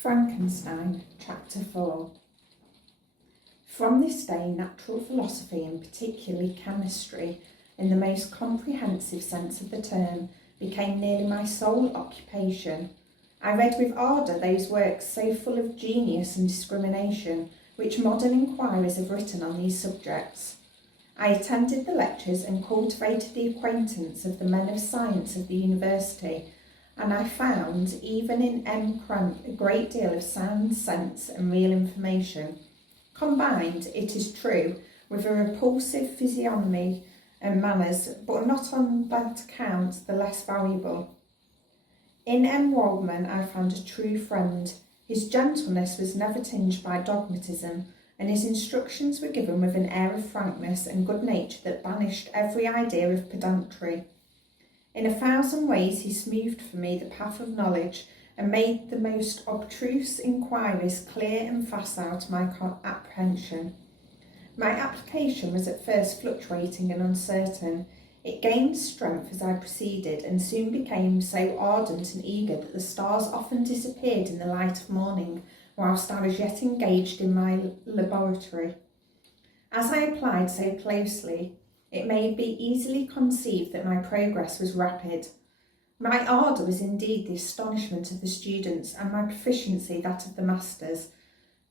Frankenstein, Chapter 4. From this day, natural philosophy, and particularly chemistry, in the most comprehensive sense of the term, became nearly my sole occupation. I read with ardour those works so full of genius and discrimination, which modern inquirers have written on these subjects. I attended the lectures and cultivated the acquaintance of the men of science of the university, and I found, even in M. Krant, a great deal of sound sense and real information, combined, it is true, with a repulsive physiognomy and manners, but not on that account the less valuable. In M. Waldman I found a true friend. His gentleness was never tinged by dogmatism, and his instructions were given with an air of frankness and good nature that banished every idea of pedantry. In 1,000 ways he smoothed for me the path of knowledge and made the most obtruse inquiries clear and facile to my apprehension. My application was at first fluctuating and uncertain. It gained strength as I proceeded and soon became so ardent and eager that the stars often disappeared in the light of morning whilst I was yet engaged in my laboratory. As I applied so closely, it may be easily conceived that my progress was rapid. My ardour was indeed the astonishment of the students, and my proficiency that of the masters.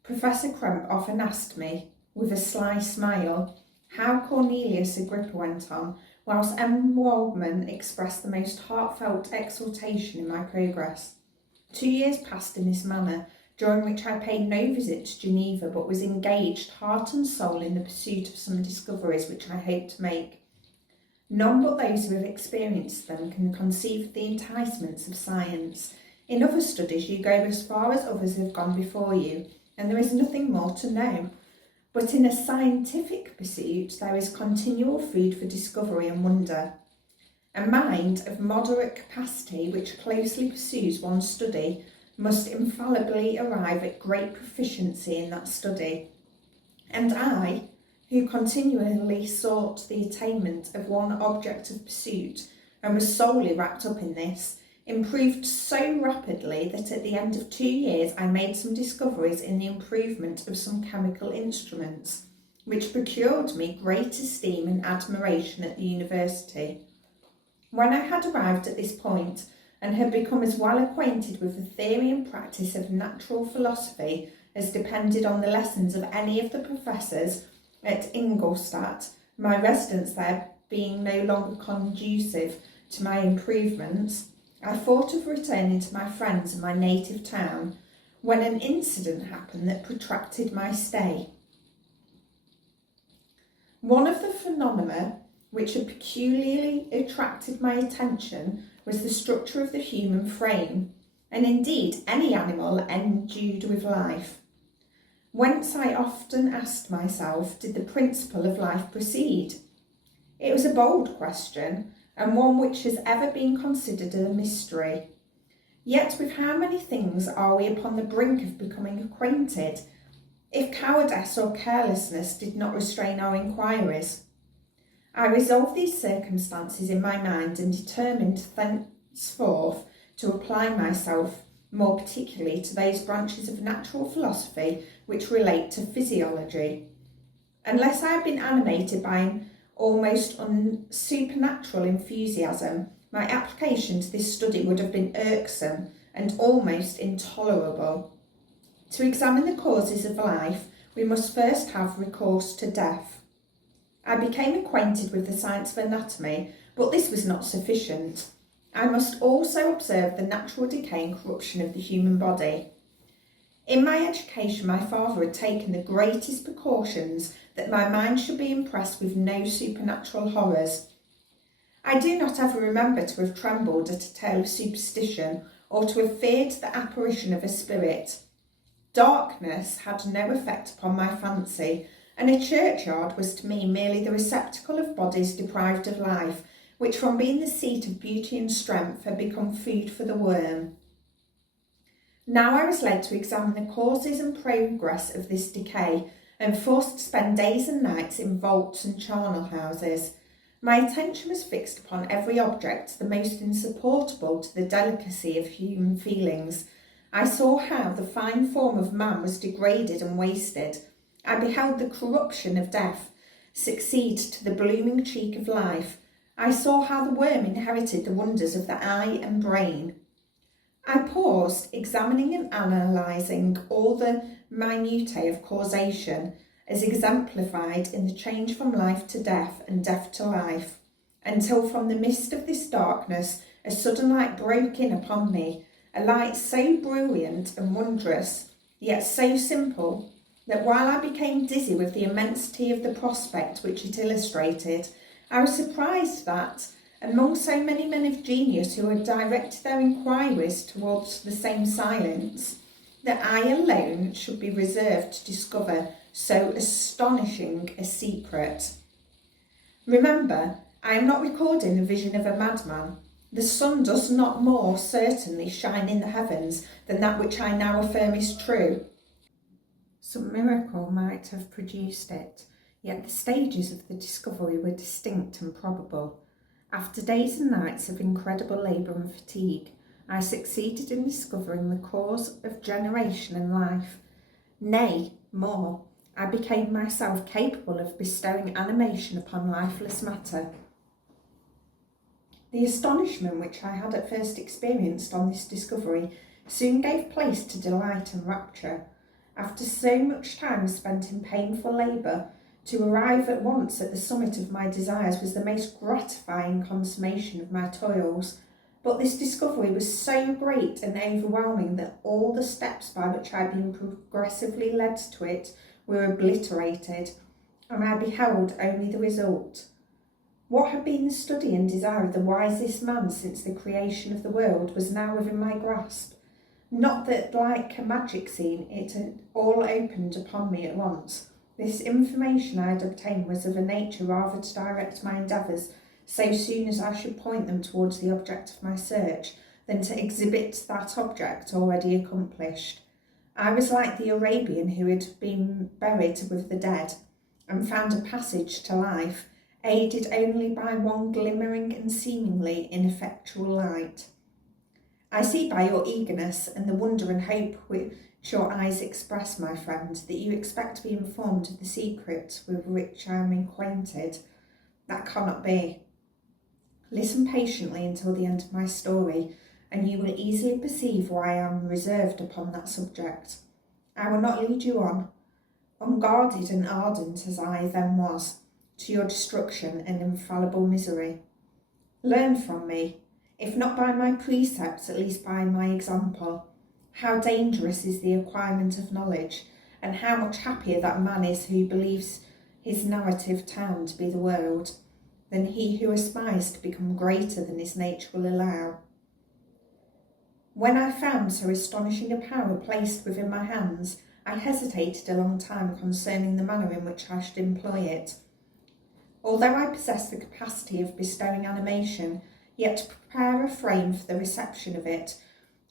Professor Kremp often asked me, with a sly smile, how Cornelius Agrippa went on, whilst M. Waldman expressed the most heartfelt exultation in my progress. 2 years passed in this manner, during which I paid no visit to Geneva, but was engaged heart and soul in the pursuit of some discoveries which I hoped to make. None but those who have experienced them can conceive the enticements of science. In other studies you go as far as others have gone before you, and there is nothing more to know. But in a scientific pursuit there is continual food for discovery and wonder. A mind of moderate capacity which closely pursues one study must infallibly arrive at great proficiency in that study. And I, who continually sought the attainment of one object of pursuit and was solely wrapped up in this, improved so rapidly that at the end of 2 years I made some discoveries in the improvement of some chemical instruments, which procured me great esteem and admiration at the university. When I had arrived at this point, and had become as well acquainted with the theory and practice of natural philosophy as depended on the lessons of any of the professors at Ingolstadt, my residence there being no longer conducive to my improvements, I thought of returning to my friends in my native town, when an incident happened that protracted my stay. One of the phenomena which had peculiarly attracted my attention was the structure of the human frame, and indeed any animal endued with life. Whence I often asked myself, did the principle of life proceed? It was a bold question, and one which has ever been considered a mystery. Yet with how many things are we upon the brink of becoming acquainted, if cowardice or carelessness did not restrain our inquiries? I resolved these circumstances in my mind and determined thenceforth to apply myself more particularly to those branches of natural philosophy which relate to physiology. Unless I had been animated by an almost supernatural enthusiasm, my application to this study would have been irksome and almost intolerable. To examine the causes of life, we must first have recourse to death. I became acquainted with the science of anatomy, but this was not sufficient. I must also observe the natural decay and corruption of the human body. In my education, my father had taken the greatest precautions that my mind should be impressed with no supernatural horrors. I do not ever remember to have trembled at a tale of superstition or to have feared the apparition of a spirit. Darkness had no effect upon my fancy, and a churchyard was to me merely the receptacle of bodies deprived of life, which from being the seat of beauty and strength had become food for the worm. Now I was led to examine the causes and progress of this decay, and forced to spend days and nights in vaults and charnel houses. My attention was fixed upon every object the most insupportable to the delicacy of human feelings, I saw how the fine form of man was degraded and wasted. I beheld the corruption of death succeed to the blooming cheek of life. I saw how the worm inherited the wonders of the eye and brain. I paused, examining and analysing all the minutiae of causation as exemplified in the change from life to death and death to life, until from the midst of this darkness a sudden light broke in upon me, a light so brilliant and wondrous, yet so simple, that while I became dizzy with the immensity of the prospect which it illustrated, I was surprised that, among so many men of genius who had directed their inquiries towards the same silence, that I alone should be reserved to discover so astonishing a secret. Remember, I am not recording the vision of a madman. The sun does not more certainly shine in the heavens than that which I now affirm is true. Some miracle might have produced it, yet the stages of the discovery were distinct and probable. After days and nights of incredible labour and fatigue, I succeeded in discovering the cause of generation and life. Nay, more, I became myself capable of bestowing animation upon lifeless matter. The astonishment which I had at first experienced on this discovery soon gave place to delight and rapture. After so much time spent in painful labour, to arrive at once at the summit of my desires was the most gratifying consummation of my toils. But this discovery was so great and overwhelming that all the steps by which I had been progressively led to it were obliterated, and I beheld only the result. What had been the study and desire of the wisest man since the creation of the world was now within my grasp. Not that, like a magic scene, it had all opened upon me at once. This information I had obtained was of a nature rather to direct my endeavours so soon as I should point them towards the object of my search, than to exhibit that object already accomplished. I was like the Arabian who had been buried with the dead, and found a passage to life, aided only by one glimmering and seemingly ineffectual light. I see by your eagerness and the wonder and hope which your eyes express, my friend, that you expect to be informed of the secret with which I am acquainted. That cannot be. Listen patiently until the end of my story, and you will easily perceive why I am reserved upon that subject. I will not lead you on, unguarded and ardent as I then was, to your destruction and infallible misery. Learn from me, if not by my precepts, at least by my example, how dangerous is the acquirement of knowledge, and how much happier that man is who believes his narrative town to be the world, than he who aspires to become greater than his nature will allow. When I found so astonishing a power placed within my hands, I hesitated a long time concerning the manner in which I should employ it. Although I possess the capacity of bestowing animation, yet to prepare a frame for the reception of it,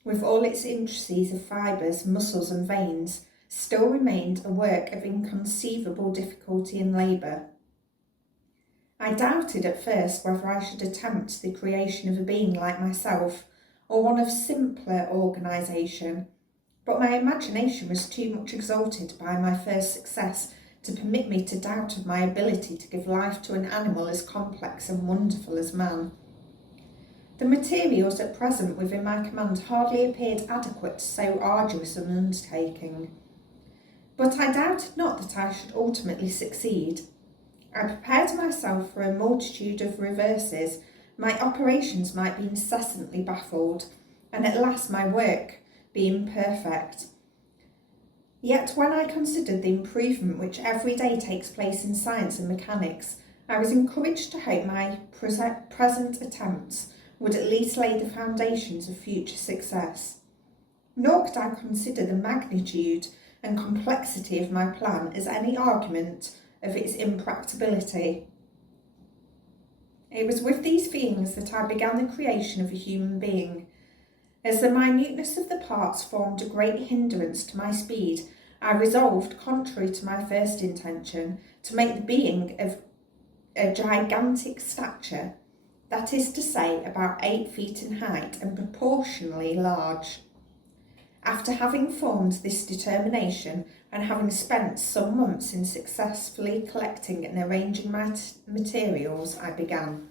with all its intricacies of fibres, muscles and veins, still remained a work of inconceivable difficulty and labour. I doubted at first whether I should attempt the creation of a being like myself, or one of simpler organisation, but my imagination was too much exalted by my first success to permit me to doubt of my ability to give life to an animal as complex and wonderful as man. The materials at present within my command hardly appeared adequate to so arduous an undertaking, but I doubted not that I should ultimately succeed. I prepared myself for a multitude of reverses. My operations might be incessantly baffled, and at last my work be imperfect. Yet when I considered the improvement which every day takes place in science and mechanics, I was encouraged to hope my present attempts would at least lay the foundations of future success. Nor could I consider the magnitude and complexity of my plan as any argument of its impracticability. It was with these feelings that I began the creation of a human being. As the minuteness of the parts formed a great hindrance to my speed, I resolved, contrary to my first intention, to make the being of a gigantic stature, that is to say, about 8 feet in height and proportionally large. After having formed this determination and having spent some months in successfully collecting and arranging my materials, I began.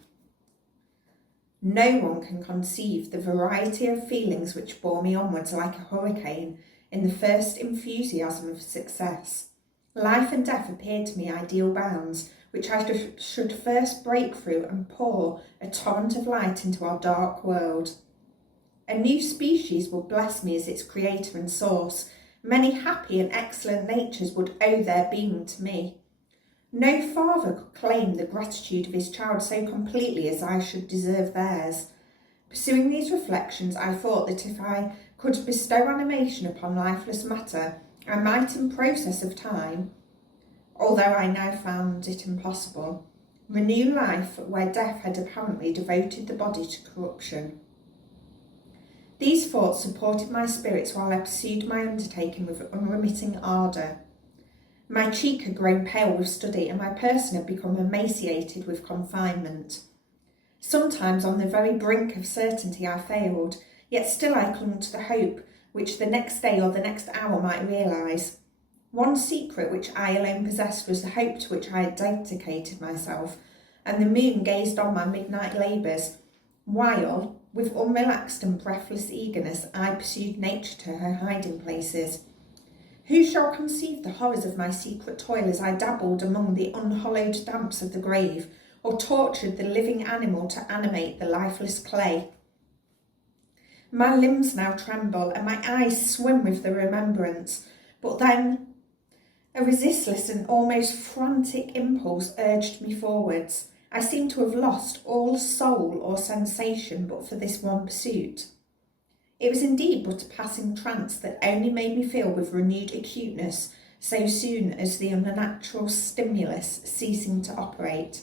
No one can conceive the variety of feelings which bore me onwards like a hurricane in the first enthusiasm of success. Life and death appeared to me ideal bounds, which I should first break through and pour a torrent of light into our dark world. A new species would bless me as its creator and source. Many happy and excellent natures would owe their being to me. No father could claim the gratitude of his child so completely as I should deserve theirs. Pursuing these reflections, I thought that if I could bestow animation upon lifeless matter, I might in process of time, although I now found it impossible, renew life where death had apparently devoted the body to corruption. These thoughts supported my spirits while I pursued my undertaking with unremitting ardour. My cheek had grown pale with study, and my person had become emaciated with confinement. Sometimes on the very brink of certainty I failed, yet still I clung to the hope which the next day or the next hour might realise. One secret which I alone possessed was the hope to which I had dedicated myself, and the moon gazed on my midnight labours, while, with unrelaxed and breathless eagerness, I pursued nature to her hiding places. Who shall conceive the horrors of my secret toil as I dabbled among the unhallowed damps of the grave, or tortured the living animal to animate the lifeless clay? My limbs now tremble, and my eyes swim with the remembrance, but then a resistless and almost frantic impulse urged me forwards. I seemed to have lost all soul or sensation but for this one pursuit. It was indeed but a passing trance that only made me feel with renewed acuteness so soon as the unnatural stimulus ceasing to operate.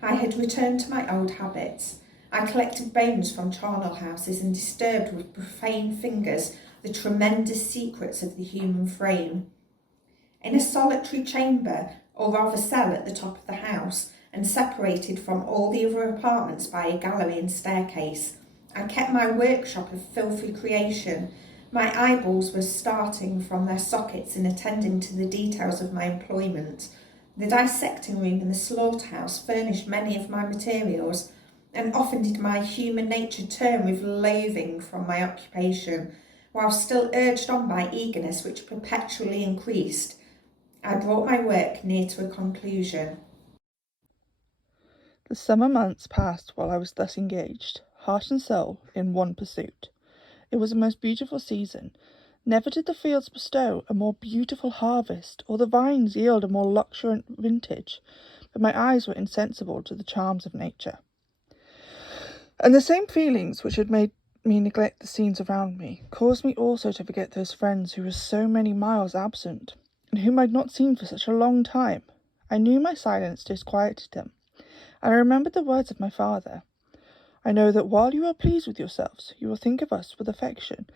I had returned to my old habits. I collected bones from charnel houses and disturbed with profane fingers the tremendous secrets of the human frame. In a solitary chamber, or rather cell at the top of the house, and separated from all the other apartments by a gallery and staircase, I kept my workshop of filthy creation. My eyeballs were starting from their sockets in attending to the details of my employment. The dissecting room and the slaughterhouse furnished many of my materials, and often did my human nature turn with loathing from my occupation, while still urged on by eagerness which perpetually increased. I brought my work near to a conclusion. The summer months passed while I was thus engaged, heart and soul, in one pursuit. It was a most beautiful season. Never did the fields bestow a more beautiful harvest, or the vines yield a more luxuriant vintage, but my eyes were insensible to the charms of nature. And the same feelings which had made me neglect the scenes around me caused me also to forget those friends who were so many miles absent, and whom I had not seen for such a long time. I knew my silence disquieted them, and I remembered the words of my father. I know that while you are pleased with yourselves, you will think of us with affection,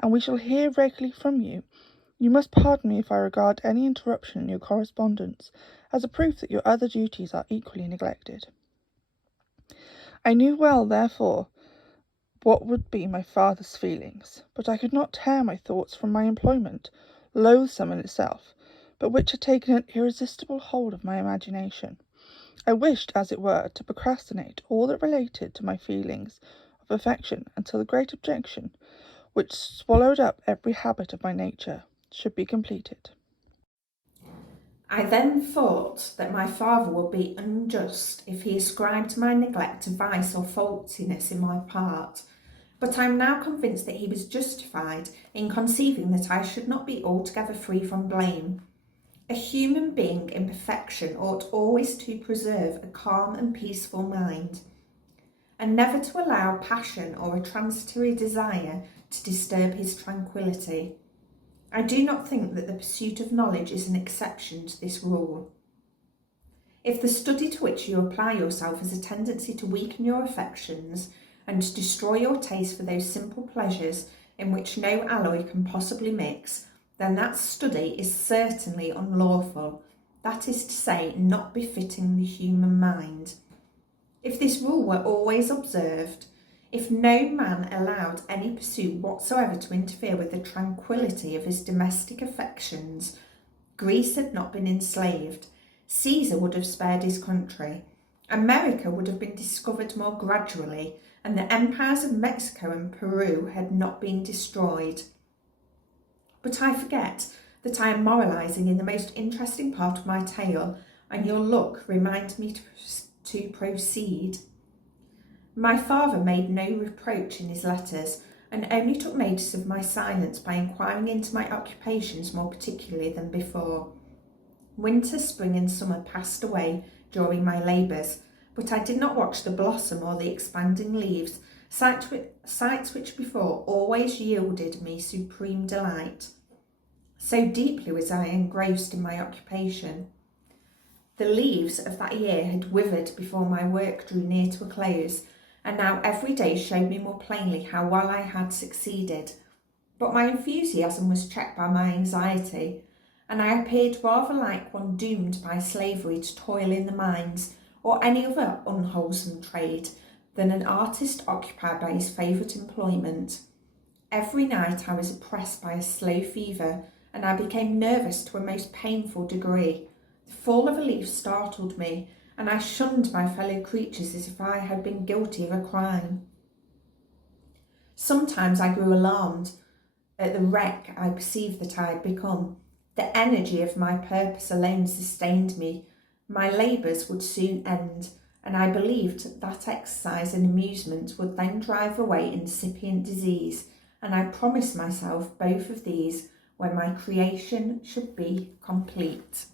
and we shall hear regularly from you. You must pardon me if I regard any interruption in your correspondence as a proof that your other duties are equally neglected. I knew well, therefore, what would be my father's feelings, but I could not tear my thoughts from my employment, loathsome in itself, but which had taken an irresistible hold of my imagination. I wished, as it were, to procrastinate all that related to my feelings of affection until the great objection, which swallowed up every habit of my nature, should be completed. I then thought that my father would be unjust if he ascribed my neglect to vice or faultiness in my part, but I am now convinced that he was justified in conceiving that I should not be altogether free from blame. A human being in perfection ought always to preserve a calm and peaceful mind, and never to allow passion or a transitory desire to disturb his tranquillity. I do not think that the pursuit of knowledge is an exception to this rule. If the study to which you apply yourself has a tendency to weaken your affections and to destroy your taste for those simple pleasures in which no alloy can possibly mix, then that study is certainly unlawful, that is to say, not befitting the human mind. If this rule were always observed, If no man allowed any pursuit whatsoever to interfere with the tranquillity of his domestic affections, Greece had not been enslaved, Caesar would have spared his country, America would have been discovered more gradually, and the empires of Mexico and Peru had not been destroyed. But I forget that I am moralising in the most interesting part of my tale, and your look reminds me to proceed. My father made no reproach in his letters, and only took notice of my silence by inquiring into my occupations more particularly than before. Winter, spring, and summer passed away during my labours, but I did not watch the blossom or the expanding leaves, sights which before always yielded me supreme delight. So deeply was I engrossed in my occupation. The leaves of that year had withered before my work drew near to a close, and now every day showed me more plainly how well I had succeeded. But my enthusiasm was checked by my anxiety, and I appeared rather like one doomed by slavery to toil in the mines or any other unwholesome trade than an artist occupied by his favourite employment. Every night I was oppressed by a slow fever, and I became nervous to a most painful degree. The fall of a leaf startled me, and I shunned my fellow creatures as if I had been guilty of a crime. Sometimes I grew alarmed at the wreck I perceived that I had become. The energy of my purpose alone sustained me. My labours would soon end, and I believed that exercise and amusement would then drive away incipient disease, and I promised myself both of these when my creation should be complete.